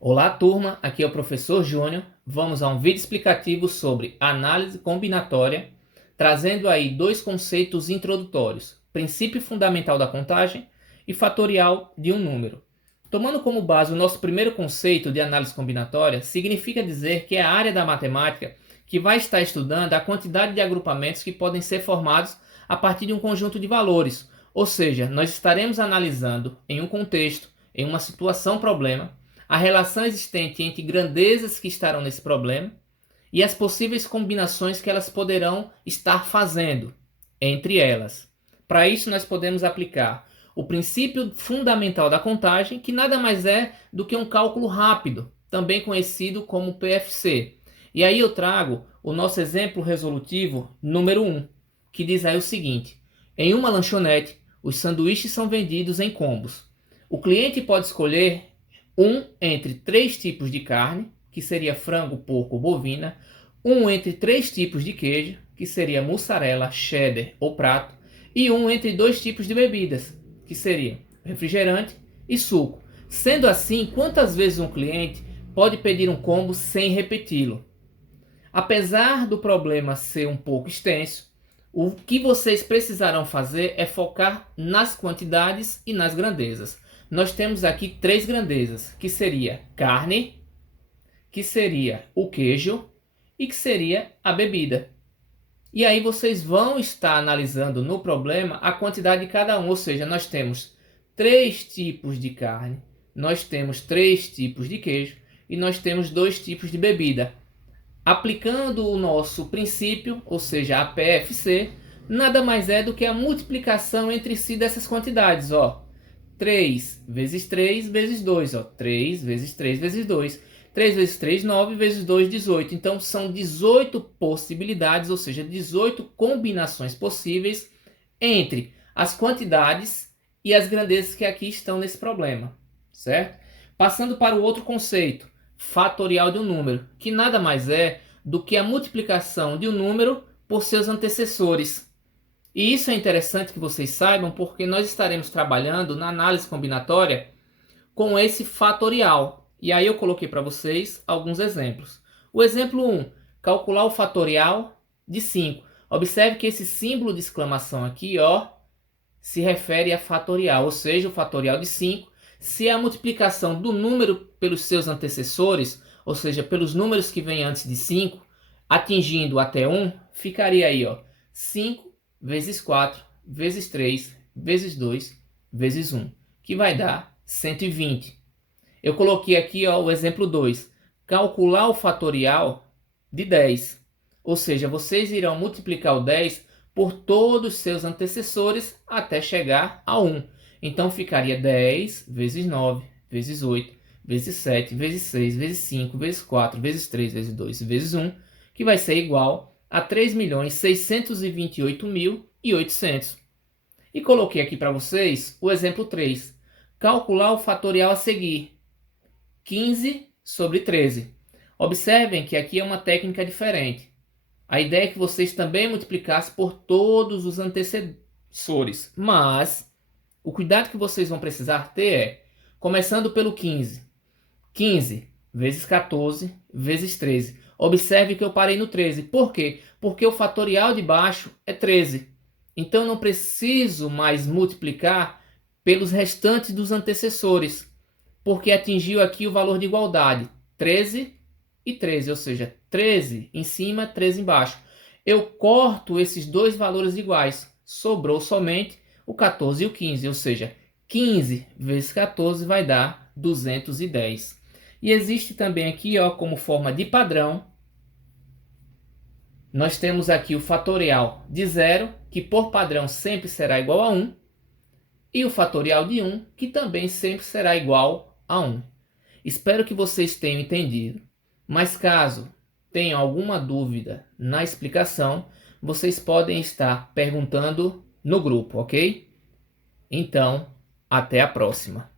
Olá, turma, aqui é o professor Júnior. Vamos a um vídeo explicativo sobre análise combinatória, trazendo aí dois conceitos introdutórios: princípio fundamental da contagem e fatorial de um número. Tomando como base o nosso primeiro conceito de análise combinatória, significa dizer que é a área da matemática que vai estar estudando a quantidade de agrupamentos que podem ser formados a partir de um conjunto de valores, ou seja, nós estaremos analisando em um contexto, em uma situação problema, a relação existente entre grandezas que estarão nesse problema e as possíveis combinações que elas poderão estar fazendo entre elas. Para isso, nós podemos aplicar o princípio fundamental da contagem, que nada mais é do que um cálculo rápido, também conhecido como PFC. E aí eu trago o nosso exemplo resolutivo número 1, que diz aí o seguinte: em uma lanchonete, os sanduíches são vendidos em combos. O cliente pode escolher um entre 3 tipos de carne, que seria frango, porco ou bovina, um entre 3 tipos de queijo, que seria mussarela, cheddar ou prato, e um entre 2 tipos de bebidas, que seria refrigerante e suco. Sendo assim, quantas vezes um cliente pode pedir um combo sem repeti-lo? Apesar do problema ser um pouco extenso, o que vocês precisarão fazer é focar nas quantidades e nas grandezas. Nós temos aqui 3 grandezas, que seria carne, que seria o queijo e que seria a bebida. E aí vocês vão estar analisando no problema a quantidade de cada um, ou seja, nós temos 3 tipos de carne, nós temos 3 tipos de queijo e nós temos 2 tipos de bebida. Aplicando o nosso princípio, ou seja, a PFC, nada mais é do que a multiplicação entre si dessas quantidades, ó. 3 vezes 3 vezes 2, ó. 3 vezes 3 vezes 2. 3 vezes 3, 9 vezes 2, 18. Então são 18 possibilidades, ou seja, 18 combinações possíveis entre as quantidades e as grandezas que aqui estão nesse problema, certo? Passando para o outro conceito, fatorial de um número, que nada mais é do que a multiplicação de um número por seus antecessores. E isso é interessante que vocês saibam, porque nós estaremos trabalhando na análise combinatória com esse fatorial. E aí eu coloquei para vocês alguns exemplos. O exemplo 1, calcular o fatorial de 5. Observe que esse símbolo de exclamação aqui, ó, se refere a fatorial, ou seja, o fatorial de 5. Se é a multiplicação do número pelos seus antecessores, ou seja, pelos números que vêm antes de 5, atingindo até 1, ficaria aí, ó, 5 vezes 4 vezes 3 vezes 2 vezes 1, que vai dar 120. Eu coloquei aqui, ó, o exemplo 2, calcular o fatorial de 10. Ou seja, vocês irão multiplicar o 10 por todos os seus antecessores até chegar a 1. Então ficaria 10 vezes 9 vezes 8 vezes 7 vezes 6 vezes 5 vezes 4 vezes 3 vezes 2 vezes 1, que vai ser igual a 3.628.800. E coloquei aqui para vocês o exemplo 3. Calcular o fatorial a seguir. 15 sobre 13. Observem que aqui é uma técnica diferente. A ideia é que vocês também multiplicassem por todos os antecessores. Mas o cuidado que vocês vão precisar ter é, começando pelo 15. 15 vezes 14 vezes 13. Observe que eu parei no 13. Por quê? Porque o fatorial de baixo é 13. Então não preciso mais multiplicar pelos restantes dos antecessores, porque atingiu aqui o valor de igualdade, 13 e 13, ou seja, 13 em cima, 13 embaixo. Eu corto esses dois valores iguais, sobrou somente o 14 e o 15, ou seja, 15 vezes 14 vai dar 210. E existe também aqui, ó, como forma de padrão, nós temos aqui o fatorial de 0, que por padrão sempre será igual a 1, e o fatorial de 1, que também sempre será igual a 1. Espero que vocês tenham entendido, mas caso tenham alguma dúvida na explicação, vocês podem estar perguntando no grupo, ok? Então, até a próxima.